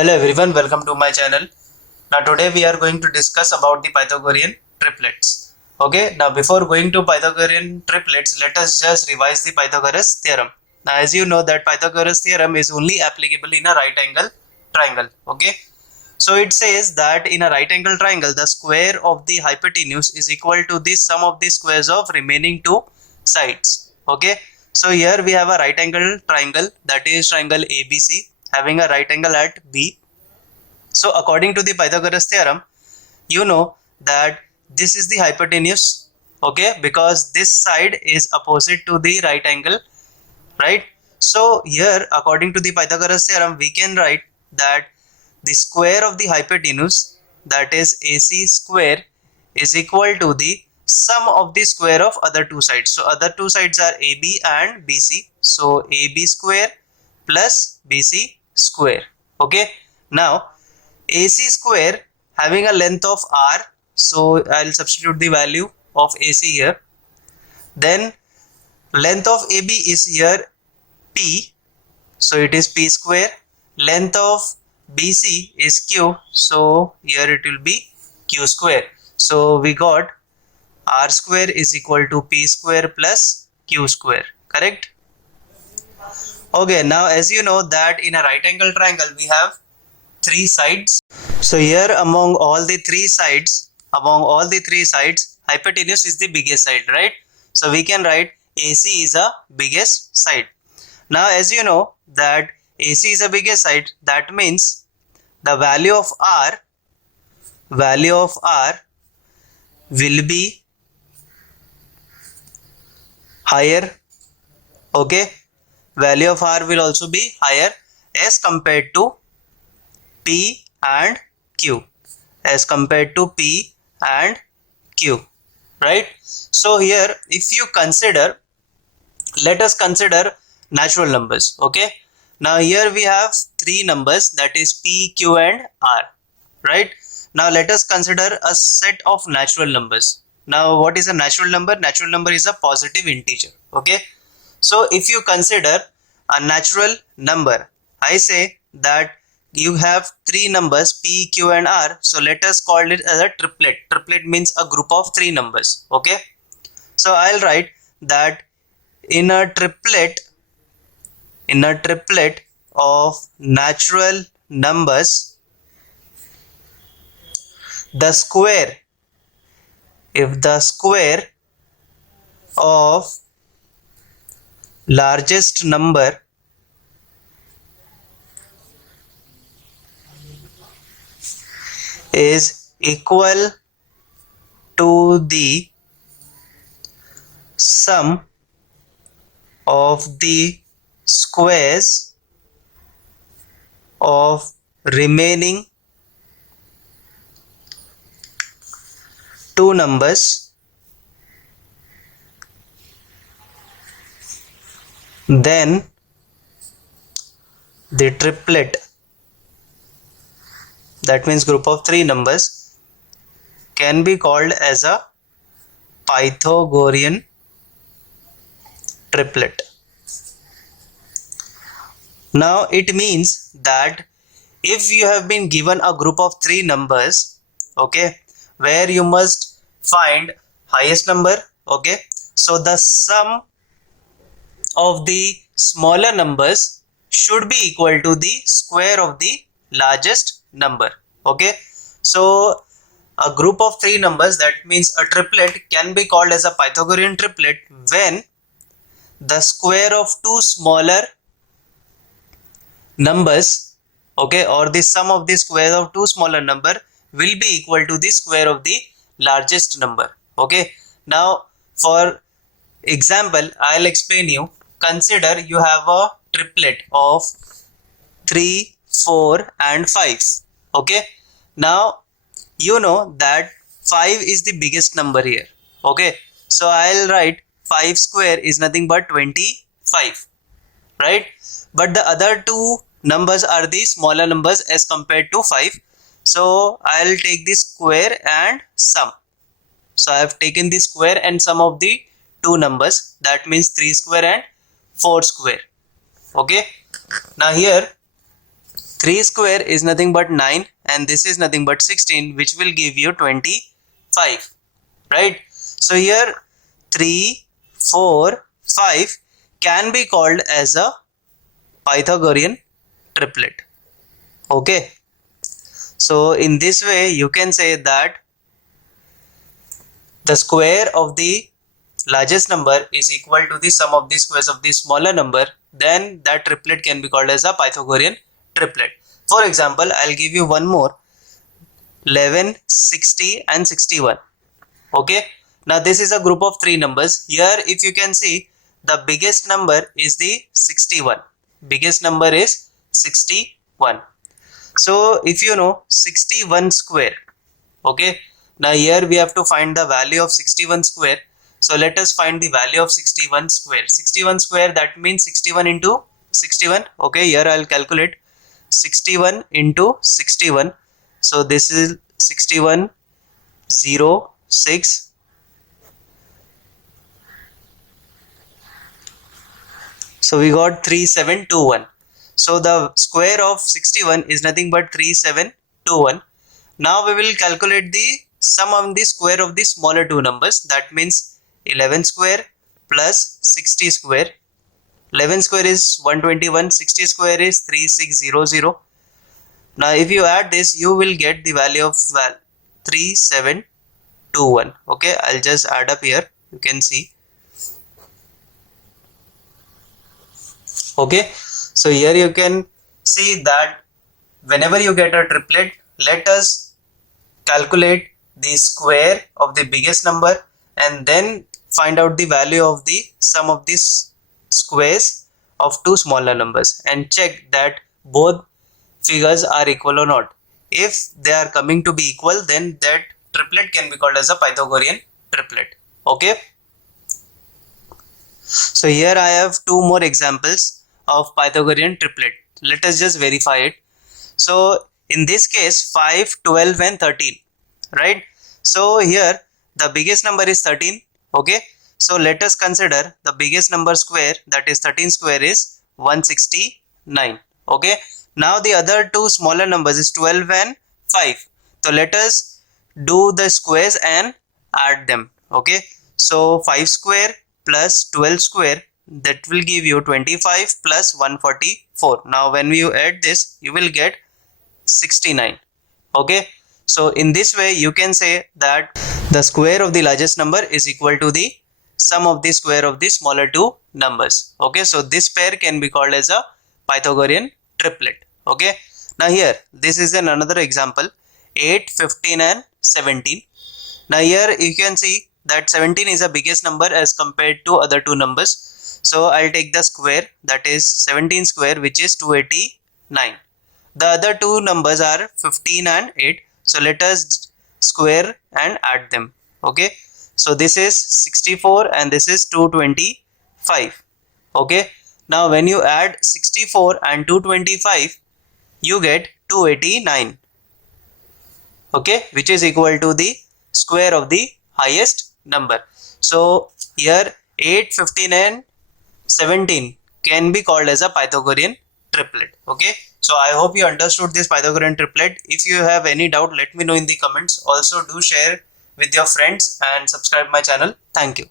Hello everyone, welcome to my channel. Now today we are going to discuss about the Pythagorean triplets. Okay, now before going to Pythagorean triplets, let us just revise the Pythagoras theorem. Now as you know that Pythagoras theorem is only applicable in a right angle triangle. Okay, so it says that in a right angle triangle, the square of the hypotenuse is equal to the sum of the squares of remaining two sides. Okay, so here we have a right angle triangle, that is triangle ABC, having a right angle at B. So according to the Pythagoras theorem, you know that this is the hypotenuse, okay, because this side is opposite to the right angle, right? So here according to the Pythagoras theorem, we can write that the square of the hypotenuse, that is AC square, is equal to the sum of the square of other two sides. So other two sides are AB and BC. So AB square plus BC square. Okay. Now AC square having a length of R. So I'll substitute the value of AC here. Then length of AB is here P. So it is P square. Length of BC is Q. So here it will be Q square. So we got R square is equal to P square plus Q square. Correct? Okay, now as you know that in a right angle triangle we have three sides. So here among all the three sides, hypotenuse is the biggest side, right? So we can write AC is a biggest side. Now as you know that AC is a biggest side, that means the value of R will be higher. Okay, value of R will also be higher as compared to P and Q, right? So here if you consider, let us consider natural numbers. Okay, now here we have three numbers, that is P, Q and R, right? Now let us consider a set of natural numbers. Now what is a natural number? Natural number is a positive integer. Okay, so if you consider a natural number, I say that you have three numbers P, Q and R. So let us call it as a triplet. Triplet means a group of three numbers. Okay, so I'll write that in a triplet of natural numbers, the square, if the square of largest number is equal to the sum of the squares of remaining two numbers, then the triplet, that means group of three numbers, can be called as a Pythagorean triplet. Now it means that if you have been given a group of three numbers, okay, where you must find highest number, okay, so the sum of the smaller numbers should be equal to the square of the largest number. Okay, so a group of three numbers, that means a triplet, can be called as a Pythagorean triplet when the square of two smaller numbers, okay, or the sum of the square of two smaller number will be equal to the square of the largest number. Okay, now for example I'll explain you. Consider you have a triplet of 3, 4 and 5. Okay, now you know that 5 is the biggest number here. Okay, so I'll write 5 square is nothing but 25, right? But the other two numbers are the smaller numbers as compared to 5. So I'll take the square and sum. So I have taken the square and sum of the two numbers, that means 3 square and 4 square. Okay, now here 3 square is nothing but 9 and this is nothing but 16, which will give you 25, right? So here 3, 4, 5 can be called as a Pythagorean triplet. Okay, so in this way you can say that the square of the largest number is equal to the sum of the squares of the smaller number, then that triplet can be called as a Pythagorean triplet. For example, I'll give you one more: 11, 60 and 61. Okay, now this is a group of three numbers. Here if you can see, the biggest number is the 61. Biggest number is 61. So if you know 61 square, okay, now here we have to find the value of 61 square. So let us find the value of 61 square. 61 square, that means 61 into 61. Okay, here I'll calculate 61 into 61. So this is 61, 0, 6. So we got 3721. So the square of 61 is nothing but 3721. Now we will calculate the sum of the square of the smaller two numbers. That means 11 square plus 60 square. 11 square is 121, 60 square is 3600. Now if you add this, you will get the value of 3721. Okay, I'll just add up here, you can see. Okay, so here you can see that whenever you get a triplet, let us calculate the square of the biggest number and then find out the value of the sum of these squares of two smaller numbers and check that both figures are equal or not. If they are coming to be equal, then that triplet can be called as a Pythagorean triplet. Okay, so here I have two more examples of Pythagorean triplet. Let us just verify it. So in this case 5, 12 and 13, right? So here the biggest number is 13. Okay, so let us consider the biggest number square, that is 13 square is 169. Okay, now the other two smaller numbers is 12 and 5. So let us do the squares and add them. Okay, so 5 square plus 12 square, that will give you 25 plus 144. Now when you add this, you will get 69. Okay, so in this way you can say that the square of the largest number is equal to the sum of the square of the smaller two numbers. Okay, so this pair can be called as a Pythagorean triplet. Okay, now here this is another example: 8, 15 and 17. Now here you can see that 17 is the biggest number as compared to other two numbers. So I'll take the square, that is 17 square, which is 289. The other two numbers are 15 and 8. So let us square and add them. Okay, so this is 64 and this is 225. Okay, now when you add 64 and 225, you get 289. Okay, which is equal to the square of the highest number. So here 8, 15 and 17 can be called as a Pythagorean triplet. Okay, so I hope you understood this Pythagorean triplet. If you have any doubt, let me know in the comments. Also do share with your friends and subscribe my channel. Thank you.